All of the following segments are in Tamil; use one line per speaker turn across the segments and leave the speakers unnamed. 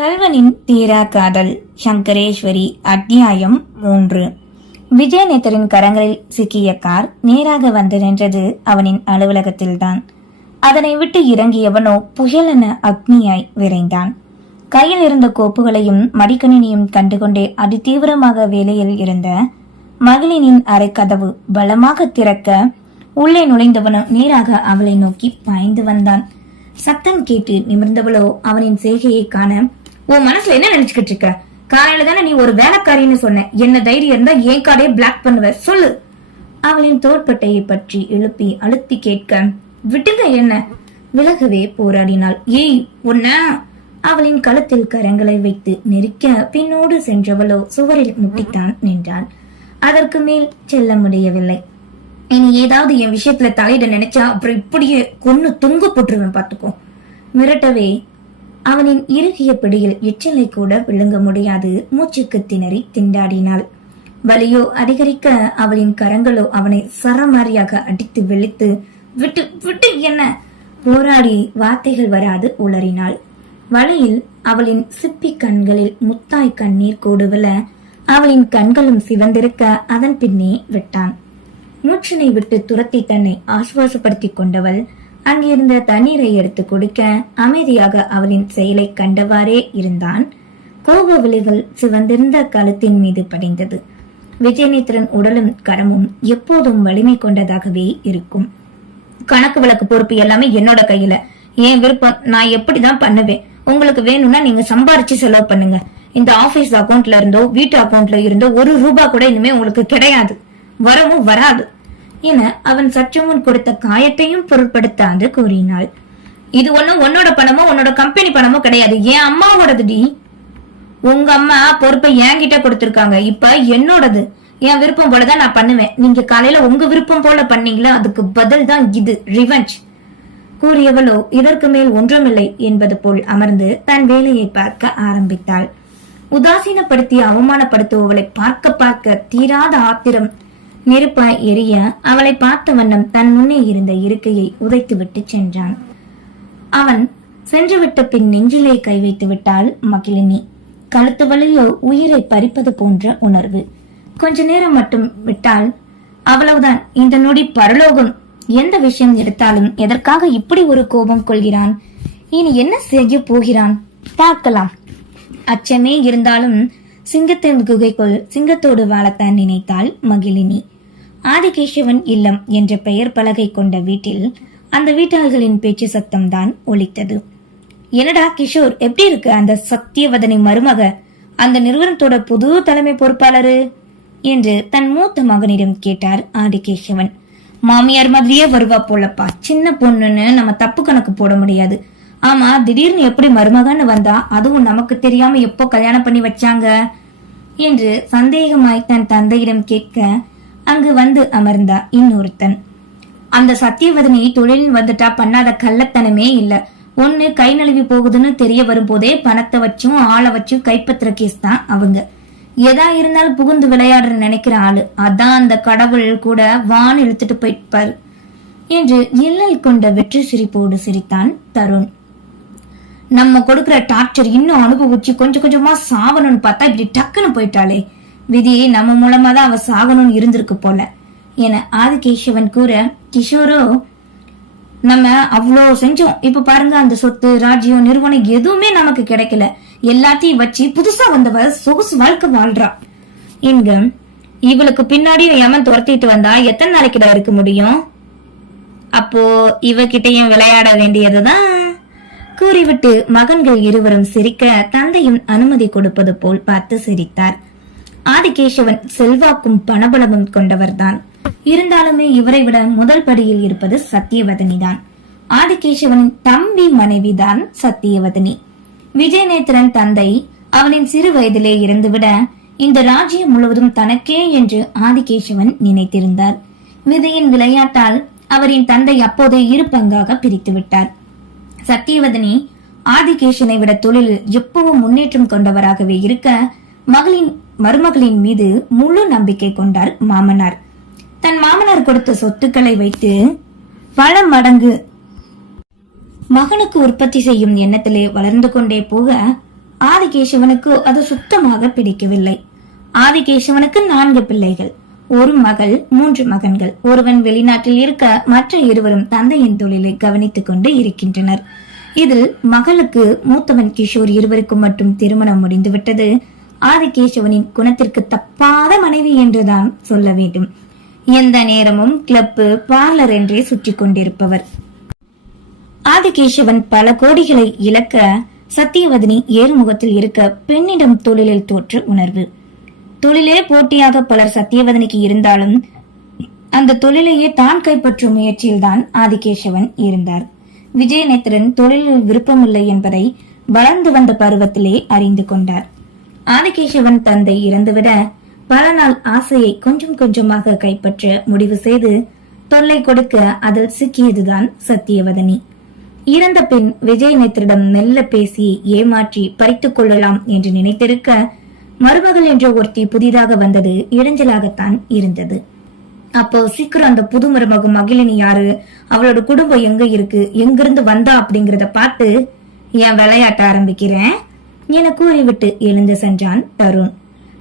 கல்வனின் தீரா காதல் சங்கரேஸ்வரி அத்தியாயம் மூன்று. விஜயநேத்தரின் கரங்களில் சிக்கிய கார் நேராக வந்து நின்றது அவனின் அலுவலகத்தில்தான். அதனை விட்டு இறங்கியவனோ புயலென அக்னியாய் விரைந்தான். கையில் இருந்த கோப்புகளையும் மடிக்கணினியும் கண்டுகொண்டே அதிதீவிரமாக வேலையில் இருந்த மகளினின் அரைக்கதவு பலமாக திறக்க உள்ளே நுழைந்தவனோ நேராக அவளை நோக்கி பாய்ந்து வந்தான். சத்தம் கேட்டு நிமிர்ந்தவளோ அவனின் செய்கையை காண உன் மனசுல என்ன நினைச்சுக்கிட்டு இருக்க? காலையில தானே நீ ஒரு வேலைக்காரின்னு சொன்ன. என்ன தைரியம் இருந்தா ஏன் காரையே பிளாக் பண்ணுவ? சொல்லு. அவளின் தோள்பட்டையை பற்றி எழுப்பி அழுத்தி கேட்க விட்டுங்க என்ன? விலகவே போராடினாள். ஏய் உன்ன? அவளின் கழுத்தில் கரங்களை வைத்து நெருக்க பின்னோடு சென்றவளோ சுவரில் முட்டித்தான் நின்றாள். அதற்கு மேல் செல்ல முடியவில்லை இனி ஏதாவது என் விஷயத்துல தலையிட நினைச்சா அப்புறம் இப்படியே கொன்னு தொங்க போட்டுருவேன் பாத்துக்கோ. மிரட்டவே அவனின் இறுகிய பிடியில் எச்சிலை கூட விழுங்க முடியாது. மூச்சுக்கு திணறி திண்டாடினாள். வலியோ அதிகரிக்க அவளின் கரங்களோ அவனை சரமாரியாக அடித்து வெளுத்து விட்டு விட்டு என்ன? போராடி வார்த்தைகள் வராது உளறினாள். வலையில் அவளின் சிப்பி கண்களில் முத்தாய் கண்ணீர் கூடுவில அவளின் கண்களும் சிவந்திருக்க அதன் பின்னே விட்டான். மூச்சினை விட்டு துரத்தி தன்னை ஆசுவாசப்படுத்திக் கொண்டவள் அங்கிருந்த தண்ணீரை எடுத்து கொடுக்க அமைதியாக அவளின் செயலை கண்டவாறே இருந்தான். கோப விழிகள் சிவந்திருந்த கழுத்தின் மீது படிந்தது. விஜயநேத்திரன் உடலும் கரமும் எப்போதும் வலிமை கொண்டதாகவே இருக்கும். கணக்கு விளக்கு பொறுப்பு எல்லாமே என்னோட கையில. என் விருப்பம் நான் எப்படிதான் பண்ணுவேன்? உங்களுக்கு வேணும்னா நீங்க சம்பாரிச்சு செலவு பண்ணுங்க. இந்த ஆபீஸ் அக்கவுண்ட்ல இருந்தோ வீட்டு அக்கவுண்ட்ல இருந்தோ ஒரு ரூபா கூட இனிமே உங்களுக்கு கிடையாது. வரவும் வராது. என அவன் சற்று முன் கொடுத்த காயத்தையும் பொருட்படுத்தாது கூறினாள். இது ஒண்ணும் உன்னோட பணமோ உன்னோட கம்பெனி பணமோ கிடையாது. என் அம்மாவோடதுடி உங்க அம்மா பொறுப்பை என்கிட்ட கொடுத்திருக்காங்க. இப்ப என்னோடது? என் விருப்பம் போலதான் நான் பண்ணுவேன். நீங்க காலையில உங்க விருப்பம் போல பண்ணீங்களா? அதுக்கு பதில் தான் இது. ரிவெஞ்ச் கூறியவளோ இதற்கு மேல் ஒன்றுமில்லை என்பது போல் அமர்ந்து தன் வேலையை பார்க்க ஆரம்பித்தாள். உதாசீனப்படுத்தி அவமானப்படுத்துபவளை பார்க்க பார்க்க தீராத ஆத்திரம் நெருப்பாய் எரிய அவளை பார்த்த வண்ணம் தன் முன்னே இருந்த இருக்கையை உதைத்துவிட்டு சென்றான். அவன் சென்றுவிட்ட பின் நெஞ்சிலே கை வைத்து விட்டாள் மகிழினி. கழுத்து வழியோ உயிரை பறிப்பது போன்ற உணர்வு. கொஞ்ச நேரம் மட்டும் விட்டால் அவ்வளவுதான். இந்த நொடி பரலோகம். எந்த விஷயம் எடுத்தாலும் எதற்காக இப்படி ஒரு கோபம் கொள்கிறான்? இனி என்ன செய்ய போகிறான்? பார்க்கலாம். அச்சமே இருந்தாலும் சிங்கத்தின் குகைக்குள் சிங்கத்தோடு வாழத்தான் நினைத்தாள் மகிழினி. ஆதிகேசவன் இல்லம் என்ற பெயர் பலகை கொண்ட வீட்டில் அந்த வீட்டாள்களின் பேச்சு சத்தம் தான் ஒலித்தது. என்னடா கிஷோர் எப்படி இருக்கு? அந்த சத்தியவதனை மருமக அந்த நிறுவனத்தோட புது தலைமை பொறுப்பாளரு? என்று தன் மூத்த மகனிடம் கேட்டார் ஆதிகேசவன். மாமியார் மாதிரியே வருவா போலப்பா. சின்ன பொண்ணுன்னு நம்ம தப்பு கணக்கு போட முடியாது. ஆமா திடீர்னு எப்படி மருமகன்னு வந்தா அதுவும் நமக்கு தெரியாம எப்போ கல்யாணம் பண்ணி வச்சாங்க? என்று சந்தேகமாய் தன் தந்தையிடம் கேட்க அங்கு வந்து அமர்ந்தா இன்னொருத்தன். அந்த சத்தியவதனி தொழிலில் வந்துட்டா பண்ணாத கள்ளத்தனமே இல்ல. ஒண்ணு கை நழுவி போகுதுன்னு தெரிய வரும்போதே பணத்தை வச்சும் ஆளை வச்சும் கைப்பற்ற கேஸ் தான் அவங்க. எதா இருந்தாலும் புகுந்து விளையாடுற நினைக்கிற ஆளு. அதான் அந்த கடவுள் கூட வான் இழுத்துட்டு போயிட்டாரு என்று இல்லல் கொண்ட வெற்றி சிரிப்போடு சிரித்தான் தருண். நம்ம கொடுக்கிற டார்ச்சர் இன்னும் அனுபவிச்சு கொஞ்சம் கொஞ்சமா சாவணும்னு பார்த்தா இப்படி டக்குன்னு போயிட்டாளே. விதி நம்ம மூலமா தான் அவ சாகணும்னு இருந்திருக்கு போல. என ஆதிகேசவன் கூற கிஷோரோ நம்ம அவ்வளோ செஞ்சோம். இப்ப பாருங்க அந்த சொத்து ராஜ்யம் நிறுவனம் எதுவுமே நமக்கு கிடைக்கல. எல்லாத்தையும் வச்சு புதுசா வந்தவ சொகுசு வாழ்க்கை வாழ்றா. இங்க இவளுக்கு பின்னாடி யமன் துரத்திட்டு வந்தா எத்தனை நாளைக்குடா இருக்க முடியும்? அப்போ இவகிட்டையும் விளையாட வேண்டியதுதான். கூறிவிட்டு மகன்கள் இருவரும் சிரிக்க தந்தையும் அனுமதி கொடுப்பது போல் பார்த்து சிரித்தார். ஆதிகேசவன் செல்வாக்கும் பணபலமும் கொண்டவர்தான். இருந்தாலுமே இவரை விட முதல் படியில் இருப்பது சத்தியவதனிதான். ஆதிகேசவனின் தம்பி மனைவிதான் சத்தியவதனி. விஜயநேத்திரன் தந்தை அவனின் சிறு வயதிலே இறந்துவிட இந்த ராஜ்யம் முழுவதும் தனக்கே என்று ஆதிகேசவன் நினைத்திருந்தார். விதையின் விளையாட்டால் அவரின் தந்தை அப்போதே இரு பங்காக பிரித்து விட்டார். சத்தியவதனி ஆதிகேஷனை விட தொழிலில் எப்பவும் முன்னேற்றம் கொண்டவராகவே இருக்க மகளின் மருமகளின் மீது முழு நம்பிக்கை கொண்டார் மாமனார். தன் மாமனார் கொடுத்த சொத்துக்களை வைத்து பல மடங்கு மகனுக்கு உற்பத்தி செய்யும் எண்ணத்திலே வளர்ந்து கொண்டே போக ஆதிகேசவனுக்கு அது சுத்தமாக பிடிக்கவில்லை. ஆதிகேசவனுக்கு நான்கு பிள்ளைகள் ஒரு மகள் மூன்று மகன்கள். ஒருவன் வெளிநாட்டில் இருக்க மற்ற இருவரும் தந்தையின் தொழிலை கவனித்துக் கொண்டு இருக்கின்றனர். இதில் மகளுக்கு மூத்தவன் கிஷோர் இருவருக்கும் மட்டும் திருமணம் முடிந்துவிட்டது. ஆதிகேசவனின் குணத்திற்கு தப்பாத மனைவி என்றுதான் சொல்ல வேண்டும். எந்த நேரமும் கிளப்பு பார்லர் என்றே சுற்றி கொண்டிருப்பவர். ஆதிகேசவன் பல கோடிகளை இழக்க சத்தியவதனி ஏறுமுகத்தில் இருக்க பெண்ணிடம் தொழிலில் தோற்று உணர்வு. தொழிலே போட்டியாக பலர் சத்தியவதனிக்கு இருந்தாலும் அந்த தொழிலையே தான் கைப்பற்றும் முயற்சியில்தான் ஆதிகேசவன் இருந்தார். விஜயநேத்திரன் தொழிலில் விருப்பமில்லை என்பதை வளர்ந்து வந்த பருவத்திலே அறிந்து கொண்டார். ஆதிகேசவன் தந்தை இறந்துவிட பல நாள் ஆசையை கொஞ்சம் கொஞ்சமாக கைப்பற்ற முடிவு செய்து தொல்லை கொடுக்க அதில் சிக்கியதுதான் சத்தியவதனி. இறந்த பின் விஜய் நேத்திரிடம் மெல்ல பேசி ஏமாற்றி பறித்துக் கொள்ளலாம் என்று நினைத்திருக்க மருமகள் என்ற ஒருத்தி புதிதாக வந்தது இடைஞ்சலாகத்தான் இருந்தது. அப்போ சீக்கிரம் அந்த புது மருமகம் மகிழினி யாரு? அவளோட குடும்பம் எங்க இருக்கு? எங்கிருந்து வந்தா அப்படிங்கறத பார்த்து என் விளையாட்ட ஆரம்பிக்கிறேன். என கூறிவிட்டு எழுந்து சென்றான் தருண்.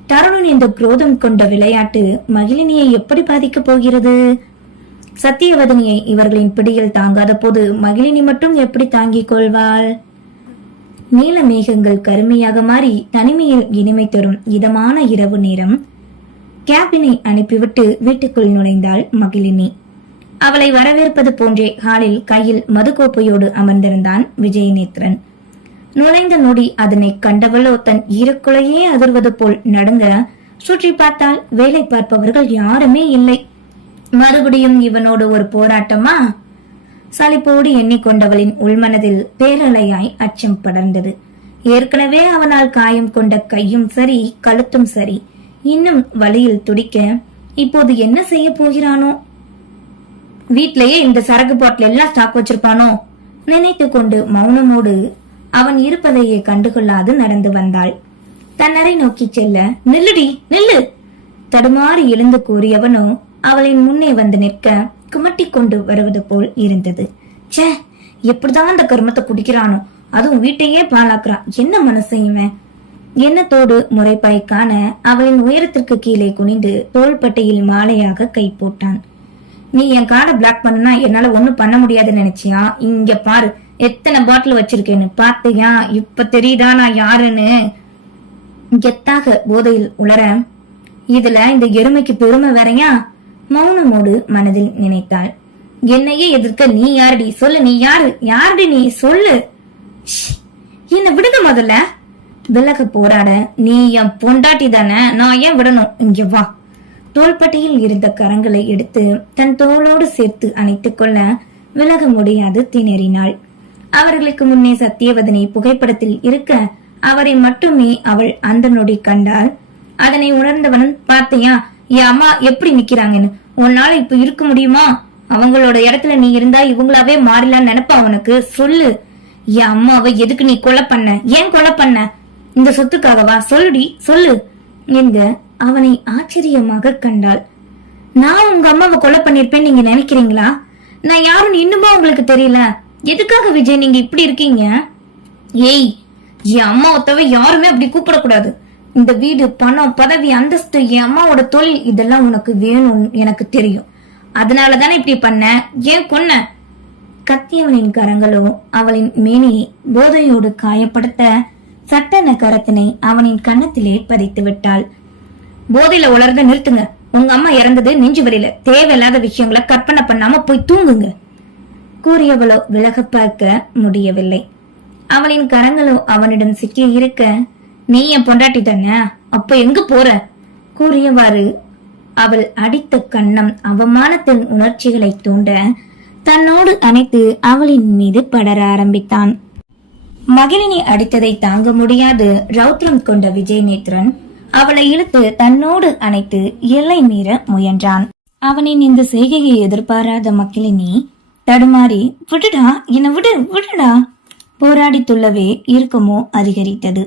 தருணன் இந்த குரோதம் கொண்ட விளையாட்டு மகிழினியை எப்படி பாதிக்கப் போகிறது? சத்தியவதனியை இவர்களின் பிடியில் தாங்காத போது மகிழினி மட்டும் எப்படி தாங்கிக் கொள்வாள்? நீல மேகங்கள் கருமையாக மாறி தனிமையில் இனிமை தரும் இதமான இரவு நேரம். கேபினை அனுப்பிவிட்டு வீட்டுக்குள் நுழைந்தாள் மகிழினி. அவளை வரவேற்பது போன்றே ஹாலில் கையில் மதுக்கோப்பையோடு அமர்ந்திருந்தான் விஜயநேத்ரன் நுழைந்த நொடி அதனை கண்டவளோ தன் ஈரக்குலையே அதிர்வது போல் நடுங்க சுற்றி பார்த்தால் வேலை பார்ப்பவர்கள் யாருமே இல்லை. மறுபடியும் இவனோடு ஒரு போராட்டமா? சலிப்போடு எண்ணிக்கொண்டவளின் உள்மனதில் பேரலையாய் அச்சம் படர்ந்தது. ஏற்கனவே அவனால் காயம் கொண்ட கையும் சரி கழுத்தும் சரி இன்னும் வழியில் துடிக்க இப்போது என்ன செய்ய போகிறானோ? வீட்லயே இந்த சரக்கு பாட்டில் எல்லாம் ஸ்டாக் வச்சிருப்பானோ? நினைத்து கொண்டு மௌனமோடு அவன் இருப்பதையே கண்டுகொள்ளாது நடந்து வந்தாள். தன்னரை நோக்கி செல்ல நில்லுடி நில்லு! தடுமாறி எழுந்து கூறியவனோ அவளின் முன்னே வந்து நிற்க குமட்டி கொண்டு வருவது போல் இருந்தது. சே எப்படிதான் அந்த கருமத்தை குடிக்கிறானோ அதுவும் வீட்டையே பாழாக்குறான். என்ன மனசு இவன்? எண்ணத்தோடு முறைப்பாய்க்கான காண அவளின் உயரத்திற்கு கீழே குனிந்து தோள்பட்டையில் மாலையாக கை போட்டான். நீ என் கார்டை பிளாக் பண்ணுனா என்னால ஒண்ணும் பண்ண முடியாதுன்னு நினைச்சியா? இங்க பாரு எத்தனை பாட்டில் வச்சிருக்கேன்னு பார்த்தியா? இப்ப தெரியுதா நான் யாருன்னு? கெத்தாக போதையில் உளர இதுல இந்த எருமைக்கு பெருமை வேறையா? மௌனமோடு மனதில் நினைத்தாள். என்னையே எதிர்க்க நீ யாருடி? சொல்லு நீ யாரு? யாருடி நீ? சொல்லு. என்ன விடுங்க முதல்ல. விலக போராட நீ என் பொண்டாட்டி தானே? நான் ஏன் விடணும்? இங்க வா. தோள்பட்டையில் இருந்த கரங்களை எடுத்து தன் தோளோடு சேர்த்து அணைத்துக் கொள்ள விலக முடியாது திணறினாள். அவர்களுக்கு முன்னே சத்தியவதனை புகைப்படத்தில் இருக்க அவரை மட்டுமே அவள் அந்த நொடி கண்டாள். அதனை உணர்ந்தவனும் பார்த்தியா என் அம்மா எப்படி நிக்கிறாங்கன்னு உன்னால இப்ப இருக்க முடியுமா? அவங்களோட இடத்துல நீ இருந்தா இவங்களாவே மாறலாம்னு நினைப்பா உனக்கு? சொல்லு. என் அம்மாவை எதுக்கு நீ கொலை பண்ண? ஏன் கொலை பண்ண? இந்த சொத்துக்காகவா? சொல்லுடி சொல்லு. என்க அவனை ஆச்சரியமாக கண்டாள். நான் உங்க அம்மாவை கொலை பண்ணிருப்பேன் நீங்க நினைக்கிறீங்களா? நான் யாருன்னு இன்னுமா உங்களுக்கு தெரியல? எதுக்காக விஜய் நீங்க இப்படி இருக்கீங்க? ஏய் என் அம்மா தவிர யாருமே அப்படி கூப்பிடக்கூடாது. இந்த வீடு பணம் பதவி அந்தஸ்து என் அம்மாவோட தொழில் இதெல்லாம் உனக்கு வேணும் எனக்கு தெரியும். அதனால தானே இப்படி பண்ண? ஏன் கொன்ன? கத்தியவனின் கரங்களோ அவளின் மேனியை போதையோடு காயப்படுத்த சட்டன கரத்தினை அவனின் கன்னத்திலே பதித்து விட்டாள். போதையில உலர்ந்த நிறுத்துங்க. உங்க அம்மா இறந்தது நெஞ்சு வரையில தேவையில்லாத விஷயங்களை கற்பனை பண்ணாம போய் தூங்குங்க. கூறியவளோ விலக பார்க்க முடியவில்லை. அவளின் கரங்களோ அவனிடம் சிக்கி இருக்க நீ என் பொண்டாட்டி தானே? அப்ப எங்க போற? கூறியவாறு அவள் அடித்த கண்ணம் அவமானத்தின் உணர்ச்சிகளை தூண்ட தன்னோடு அணைத்து அவளின் மீது படர ஆரம்பித்தான். மகிழினி அடித்ததை தாங்க முடியாது ரௌத்ரம் கொண்ட விஜய் நேத்ரன் அவளை இழுத்து தன்னோடு அணைத்து எல்லை மீற முயன்றான். அவனின் இந்த செய்கையை எதிர்பாராத மக்கிழினி தடுமாறி விடுடா என்னை விடு விடுடா. போராடி துள்ளவே இறுக்கமோ அதிகரித்தது.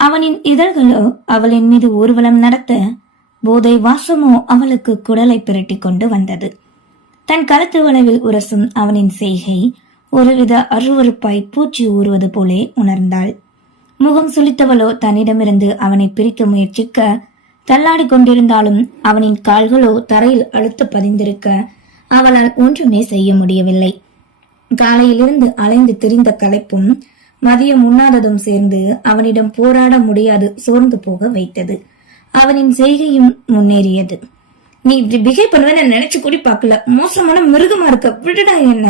அவனின் இதழ்களோ அவளின் மீது ஊர்வலம் நடத்த போதை வாசமோ அவளுக்கு குடலை பிரட்டி கொண்டு வந்தது. தன் கருத்து வளைவில் உரசும் அவனின் செய்கை ஒருவித அருவறுப்பாய் பூச்சி ஊறுவது போலே உணர்ந்தாள். முகம் சுளித்தவளோ தன்னிடமிருந்து அவனை பிரிக்க முயற்சிக்க தள்ளாடி கொண்டிருந்தாலும் அவனின் கால்களோ தரையில் அழுத்த பதிந்திருக்க அவளால் ஒன்றுமே செய்ய முடியவில்லை. காலையிலிருந்து அலைந்து திரிந்த களைப்பும் மதியம் உண்ணாததும் சேர்ந்து அவனிடம் போராட முடியாது சோர்ந்து போக வைத்தது. அவனின் செய்கையும் முன்னேறியது. நீ இப்படி பிஹேவ் பண்ணுவேன்னு நினைச்சு கூடி பார்க்கல. மோசமான மிருகமா இருக்க. விடுடா என்ன?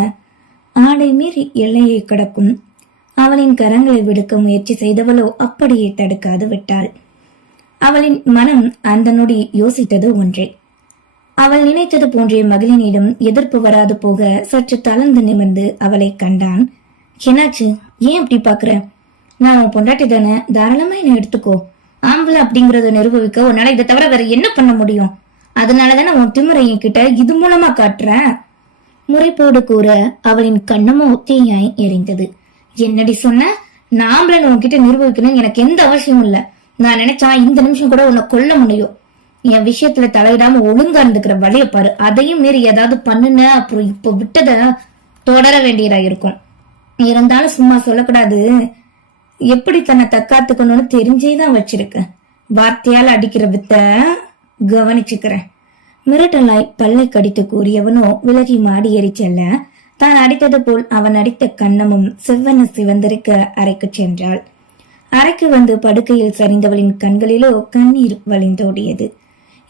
ஆடை மீறி எல்லையை கடக்கும். அவனின் கரங்களை விடுக்க முயற்சி செய்தவளோ அப்படியே தடுக்காது விட்டாள். அவளின் மனம் அந்த நொடி யோசித்தது ஒன்றே. அவள் நினைத்தது போன்றே மகளினிடம் எதிர்ப்பு வராது போக சற்று தளர்ந்து நிமிர்ந்து அவளை கண்டான். என்னாச்சு? ஏன் இப்படி பாக்குற நான் உன் பொண்டாட்டி தானே. தாராளமா என்ன எடுத்துக்கோ. ஆம்பளை அப்படிங்கறத நிரூபிக்க உன்னால இதை தவிர வேற என்ன பண்ண முடியும்? அதனாலதானே உன் திமிரை என்கிட்ட இது மூலமா காட்டுற? முறைப்போடு கூற அவளின் கண்ணமும் தீயாய் எரிந்தது. என்னடி சொன்ன? நாம்பளன் உன்கிட்ட நிரூபிக்கணும் எனக்கு எந்த அவசியமும் இல்ல. நான் நினைச்சா இந்த நிமிஷம் கூட உன்னை கொல்ல முடியும். என் விஷயத்துல தலையிடாம ஒழுங்கா இருந்துக்கிற வழிய பாரு. அதையும் மீறி ஏதாவது பண்ணுன அப்புறம் இப்ப விட்டத தொடர வேண்டியதா இருக்கும் இருந்தாலும் சும்மா சொல்லக்கூடாது. எப்படி தன்னை தக்காத்துக்கணும்னு தெரிஞ்சேதான் வச்சிருக்கு. வார்த்தையால அடிக்கிற வித்த கவனிச்சுக்கிறேன். மிரட்டலாய் பல்லை கடித்து கூறியவனோ விலகி மாடி ஏறி செல்ல. தான் அடித்தது போல் அவன் அடித்த கண்ணமும் சிவன சிவந்திருக்க அறைக்கு சென்றாள். அறைக்கு வந்து படுக்கையில் சரிந்தவளின் கண்களிலோ கண்ணீர் வழிந்தோடியது.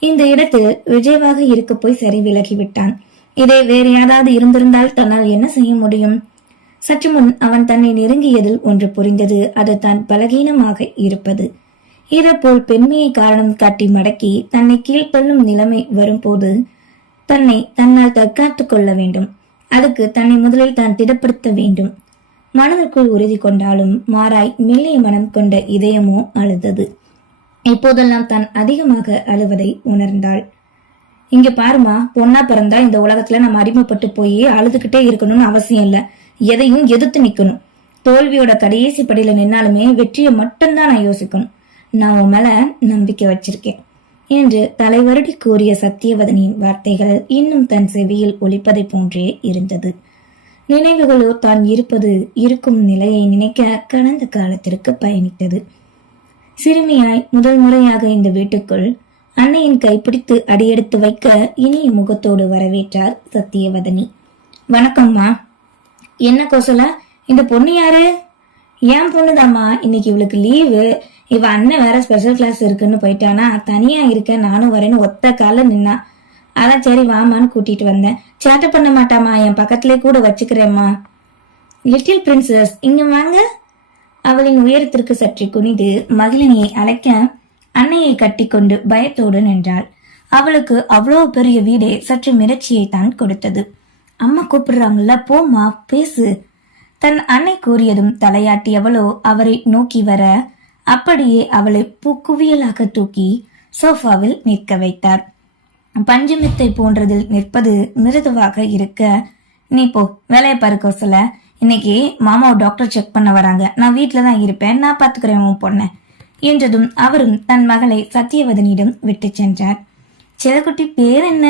இந்த இடத்தில் விஜயவாக இருக்க போய் சரி விலகிவிட்டான். இதே வேறு யாராவது இருந்திருந்தால் தன்னால் என்ன செய்ய முடியும்? சற்று முன் அவன் தன்னை நெருங்கியதில் ஒன்று புரிந்தது. அது தான் பலகீனமாக இருப்பது. இதேபோல் பெண்மையை காரணம் காட்டி மடக்கி தன்னை கீழ்த்தள்ளும் நிலைமை வரும்போது தன்னை தன்னால் தற்காத்துக் கொள்ள வேண்டும். அதுக்கு தன்னை முதலில் தான் திடப்படுத்த வேண்டும். மனதிற்குள் உறுதி கொண்டாலும் மாறாய் மெல்லிய மனம் கொண்ட இதயமோ அழுதது. இப்போதெல்லாம் தான் அதிகமாக அழுவதை உணர்ந்தாள். இங்க பாருமா பொண்ணா பிறந்தா இந்த உலகத்துல நம்ம அடிமைப்பட்டு போய் அழுதுகிட்டே இருக்கணும்னு அவசியம் இல்ல. எதையும் எதிர்த்து நிக்கணும். தோல்வியோட கடைசி படியில நின்னாலுமே வெற்றியை மட்டும்தான் நான் யோசிக்கணும். நான் உன் மேல நம்பிக்கை வச்சிருக்கேன். என்று தலைவருடி கூறிய சத்தியவதனின் வார்த்தைகள் இன்னும் தன் செவியில் ஒலிப்பதை போன்றே இருந்தது. நினைவுகளோ தான் இருப்பது இருக்கும் நிலையை நினைக்க கடந்த காலத்திற்கு பயணித்தது. சிறுமியாய் முதல் முறையாக இந்த வீட்டுக்குள் அன்னையின் கைப்பிடித்து அடியெடுத்து வைக்க இனிய முகத்தோடு வரவேற்றார் சத்தியவதனி. வணக்கம்மா என்ன கோசல? இந்த பொண்ணு யாரு? ஏன் பொண்ணுதாம்மா? இன்னைக்கு இவளுக்கு லீவு. இவ அண்ணன் வேற ஸ்பெஷல் கிளாஸ் இருக்குன்னு போயிட்டானா? தனியா இருக்க நானும் வரேன்னு ஒத்த கால நின்னா. அதான் சரி வாமான்னு கூட்டிட்டு வந்தேன். சேட்டை பண்ண மாட்டாமா என் பக்கத்துலேயே கூட வச்சுக்கிறேம்மா. லிட்டில் பிரின்சஸ் இங்க வாங்க. அவளின் உயரத்திற்கு சற்று குனிந்து மகிழினியை அழைக்க அன்னையை கட்டிக்கொண்டு பயத்தோடு நின்றாள். அவளுக்கு அவ்வளோ பெரிய வீடே சற்று மிரட்சியை தான் கொடுத்தது. அம்மா கூப்பிடுறாங்கல்ல போமா பேசு. தன் அன்னை கூறியதும் தலையாட்டியவளோ அவரை நோக்கி வர அப்படியே அவளை பூக்குவியலாக தூக்கி சோஃபாவில் நிற்க வைத்தார். பஞ்சுமித்தை போன்றதில் நிற்பது மிருதுவாக இருக்க நீ போ வேலையை பருக்கோ சொல்ல இன்னைக்கு மாமாவை டாக்டர் செக் பண்ண வராங்க. நான் வீட்டில தான் இருப்பேன். நான் பார்த்துக்கிறேன் உன் பொண்ணை. என்றதும் அவரும் தன் மகளை சத்தியவதனிடம் விட்டு சென்றார். செல்லக்குட்டி பேர் என்ன?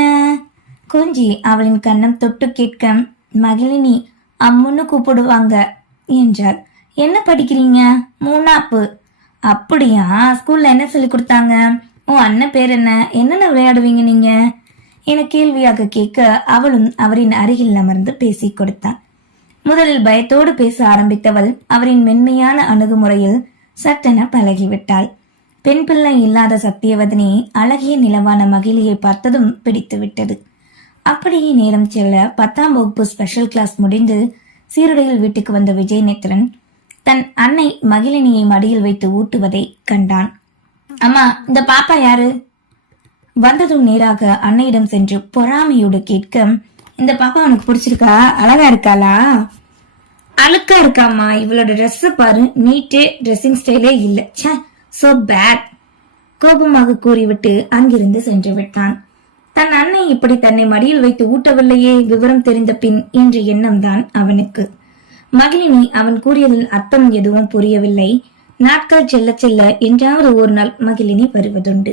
கொஞ்சி அவளின் கண்ணம் தொட்டு கேட்க மகிழினி அம்முன்னு கூப்பிடுவாங்க என்றார். என்ன படிக்கிறீங்க? மூணாப்பு. அப்படியா? ஸ்கூல்ல என்ன சொல்லி கொடுத்தாங்க? உன் அண்ணன் பேர் என்ன? என்னென்ன விளையாடுவீங்க நீங்க? என கேள்வியாக கேட்க அவளும் அவரின் அருகில் அமர்ந்து பேசிக் கொடுத்தாள் முதலில் பயத்தோடு பேச ஆரம்பித்தவள் அவரின் மென்மையான அணுகுமுறையில் சட்டென பழகிவிட்டாள். பெண் பிள்ளை இல்லாத சத்தியவதனி அழகிய நிலவான மகிழியை பார்த்ததும் பிடித்து விட்டது அப்படியே நேரம் செல்ல பத்தாம் வகுப்பு ஸ்பெஷல் கிளாஸ் முடிந்து சீருடையில் வீட்டுக்கு வந்த விஜயநேத்திரன் தன் அன்னை மகிழினியை மடியில் வைத்து ஊட்டுவதை கண்டான். அம்மா இந்த பாப்பா யாரு? வந்ததும் நேராக அன்னையிடம் சென்று பொறாமையோடு கேட்க இந்த பாப்பா உனக்கு பிடிச்சிருக்கா? அழகா இருக்காளா? அழுக்கா இருக்காமா இவளோட ட்ரெஸ் பாரு. நீட்டே ட்ரெஸ்ஸிங் ஸ்டைலே இல்ல. சே சோ பேட் கோபமாக கூறிவிட்டு அங்கிருந்து சென்று விட்டான் தன் அன்னை இப்படி தன்னை மடியில் வைத்து ஊட்டவில்லையே விவரம் தெரிந்த பின் என்ற எண்ணம்தான் அவனுக்கு. மகிழினி அவன் கூறியதில் அர்த்தம் எதுவும் புரியவில்லை. நாட்கள் செல்ல செல்ல என்றாவது ஒரு நாள் மகிழினி வருவதுண்டு.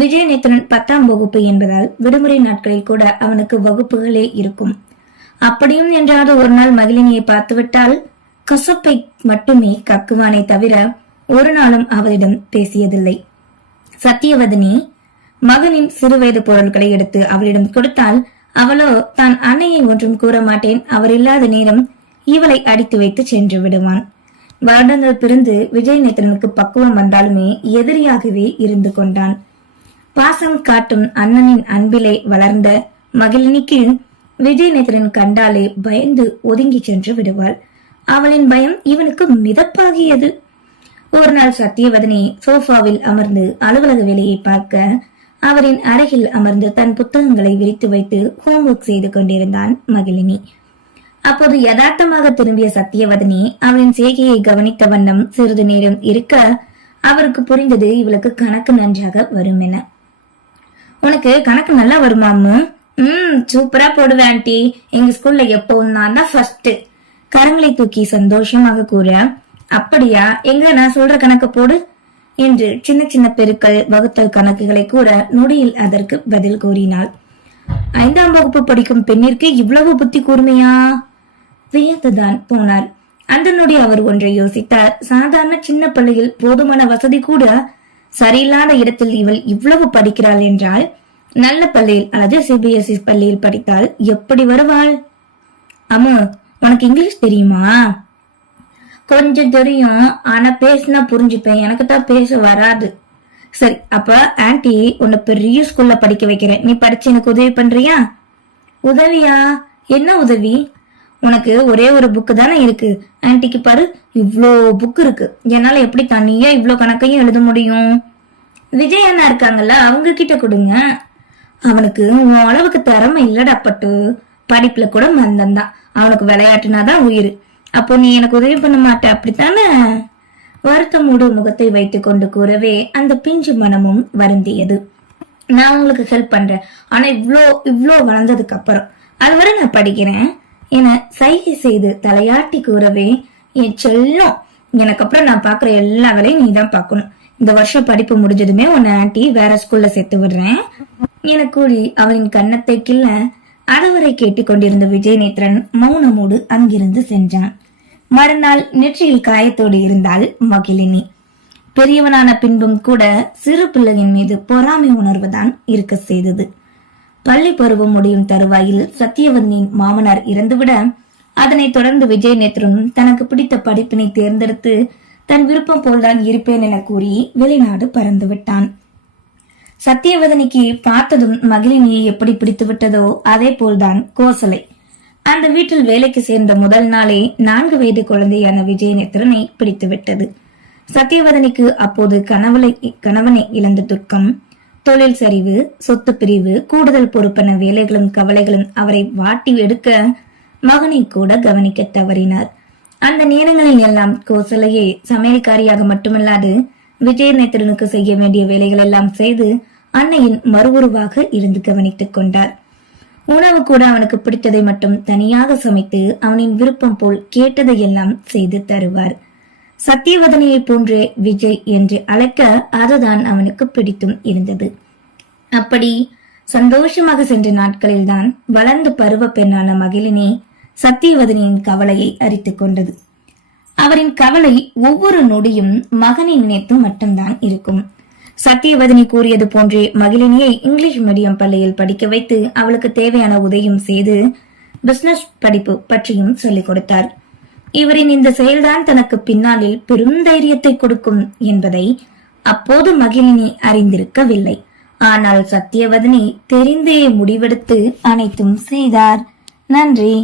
விஜயநேத்திரன் பத்தாம் வகுப்பு என்பதால் விடுமுறை நாட்களில் கூட அவனுக்கு வகுப்புகளே இருக்கும். அப்படியும் என்றாவது ஒரு நாள் மகிழினியை பார்த்துவிட்டால் கசப்பை மட்டுமே கக்குவானே தவிர ஒரு நாளும் அவளிடம் பேசியதில்லை. சத்தியவதனி மகனின் சிறுவயது பொருட்களை எடுத்து அவளிடம் கொடுத்தால் அவளோ தான் அன்னையை ஒன்றும் கூற மாட்டேன். அவர் இல்லாத நேரம் இவளை அடித்து வைத்து சென்று விடுவான். வருடங்கள் பிரிந்து விஜயநேத்திரனுக்கு பக்குவம் வந்தாலுமே எதிரியாகவே இருந்து கொண்டான். பாசம் காட்டும் அண்ணனின் அன்பிலே வளர்ந்த மகிழினிக்கு விஜயநேத்திரன் கண்டாலே பயந்து ஒதுங்கி சென்று விடுவாள். அவளின் பயம் இவனுக்கு மிதப்பாகியது. ஒரு நாள் சத்தியவதனி சோஃபாவில் அமர்ந்து அலுவலக வேலையை பார்க்க அவரின் அருகில் அமர்ந்து தன் புத்தகங்களை விரித்து வைத்து ஹோம்ஒர்க் செய்து கொண்டிருந்தான் மகிழினி. அப்போது யதார்த்தமாக திரும்பிய சத்தியவதனி அவளின் செய்கையை கவனித்த வண்ணம் சிறிது நேரம் இருக்க அவருக்கு புரிந்தது இவளுக்கு கணக்கு நன்றாக வரும் என உனக்கு கணக்கு நல்லா வருமா ம் சூப்பரா போடுவேன் ஆண்டி. எங்க ஸ்கூல்ல எப்பவும் நான் தான் ஃபர்ஸ்ட் கரங்களை தூக்கி சந்தோஷமாக கூற அப்படியா? எங்க நான் சொல்ற கணக்கு போடு? என்று சின்ன சின்ன பெருக்கல் வகுத்தல் கணக்குகளை கூற நொடியில் அதற்கு பதில் கூறினாள். ஐந்தாம் வகுப்பு படிக்கும் பெண்ணிற்கு இவ்வளவு புத்தி கூர்மையா? வியந்துதான் போனார் அந்த நொடி அவர் ஒன்றை யோசித்தார். சாதாரண சின்ன பள்ளியில் போதுமான வசதி கூட சரியில்லாத இடத்தில் இவள் இவ்வளவு படிக்கிறாள் என்றால் நல்ல பள்ளியில் அல்லது சிபிஎஸ்இ பள்ளியில் படித்தால் எப்படி வருவாள்? அம்மா உனக்கு இங்கிலீஷ் தெரியுமா? கொஞ்சம் தெரியும். ஆனா பேசினா புரிஞ்சுப்பேன். எனக்கு தான் பேச வராது. சரி அப்ப ஆன்டி உன்னை பெரிய ஸ்கூல்ல படிக்க வைக்கிறேன். நீ படிச்சு எனக்கு உதவி பண்றியா? உதவியா? என்ன உதவி? உனக்கு ஒரே ஒரு புக்கு தானே இருக்கு. ஆன்ட்டிக்கு பாரு இவ்ளோ புக் இருக்கு. என்னால எப்படி தனியா இவ்ளோ கணக்கையும் எழுத முடியும்? விஜய் அண்ணா இருக்காங்கல்ல அவங்க கிட்ட கொடுங்க. அவனுக்கு உன் அளவுக்கு திறமை இல்லடா பட்டு. படிப்புல கூட மந்தந்தான் அவனுக்கு விளையாட்டுனாதான் உயிர். அப்போ நீ எனக்கு உதவி பண்ண மாட்ட அப்படித்தானே? வருத்தமூடு முகத்தை வைத்து கொண்டு கூறவே அந்த பிஞ்சு மனமும் வருந்தியது. நான் உங்களுக்கு ஹெல்ப் பண்றேன். ஆனா இவ்ளோ இவ்ளோ வளர்ந்ததுக்கு அப்புறம். அதுவரை நான் படிக்கிறேன். என சைகை செய்து தலையாட்டி கூறவே என் செல்லம் எனக்கு அப்புறம் நான் பாக்குற எல்லா வேலையும் நீ தான் பாக்கணும். இந்த வருஷம் படிப்பு முடிஞ்சதுமே உன்னை ஆண்டி வேற ஸ்கூல்ல சேர்த்து விடுறேன். என கூறி அவரின் கன்னத்தை கிள்ள அடவரை கேட்டுக்கொண்டிருந்த விஜயநேத்திரன் மௌனமோடு அங்கிருந்து சென்றான். மறுநாள் நெற்றியில் காயத்தோடு இருந்தால் மகிழினி. பெரியவனான பின்பும் கூட சிறு பிள்ளையின் மீது பொறாமை உணர்வுதான் இருக்க செய்தது. பள்ளி பருவம் முடியும் தருவாயில் சத்தியவந்தியின் மாமனார் இறந்துவிட அதனைத் தொடர்ந்து விஜய் நேத்ரும் தனக்கு பிடித்த படிப்பினை தேர்ந்தெடுத்து தன் விருப்பம் போல்தான் இருப்பேன் என கூறி வெளிநாடு பறந்து விட்டான் சத்தியவதனிக்கு பார்த்ததும் மகிழினியை எப்படி பிடித்து விட்டதோ அதே போல்தான் கோசலை. அந்த வீட்டில் வேலைக்கு சேர்ந்த முதல் நாளே நான்கு வயது குழந்தையான விஜயநேத்திரனை பிடித்து விட்டது சத்தியவதனிக்கு அப்போது கணவனை கணவனை இழந்த துக்கம் தொழில் சரிவு சொத்து பிரிவு கூடுதல் பொறுப்பான வேலைகளும் கவலைகளும் அவரை வாட்டி எடுக்க மகனை கூட கவனிக்க தவறினார். அந்த நேரங்களில் எல்லாம் கோசலையே சமையல்காரியாக மட்டுமல்லாது விஜயநேத்திரனுக்கு செய்ய வேண்டிய வேலைகள் எல்லாம் செய்து அன்னையின் மறுவுருவாக இருந்து கவனித்துக் கொண்டார். உணவு கூட அவனுக்கு பிடித்ததை மட்டும் தனியாக சமைத்து அவனின் விருப்பம் போல் கேட்டதையெல்லாம் செய்து தருவார். சத்தியவதனையை போன்றே விஜய் என்று அழைக்க அதுதான் அவனுக்கு பிடித்தும் இருந்தது. அப்படி சந்தோஷமாக சென்ற நாட்களில்தான் வளர்ந்து பருவ பெண்ணான மகிழினி சத்தியவதனியின் கவலையை அரித்துக் கொண்டது. அவரின் கவலை ஒவ்வொரு நொடியும் மகனை நினைத்து மட்டும்தான் இருக்கும். சத்தியவதனி கூறியது போன்றே மகிழினியை இங்கிலீஷ் மீடியம் பள்ளியில் படிக்க வைத்து அவளுக்கு தேவையான உதவியும் செய்து பிசினஸ் படிப்பு பற்றியும் சொல்லிக் கொடுத்தார். இவரின் இந்த செயல்தான் தனக்கு பின்னாளில் பெரும் தைரியத்தை கொடுக்கும் என்பதை அப்போது மகிழினி அறிந்திருக்கவில்லை. ஆனால் சத்தியவதனி தெரிந்தே முடிவெடுத்து அனைத்தும் செய்தார். நன்றி.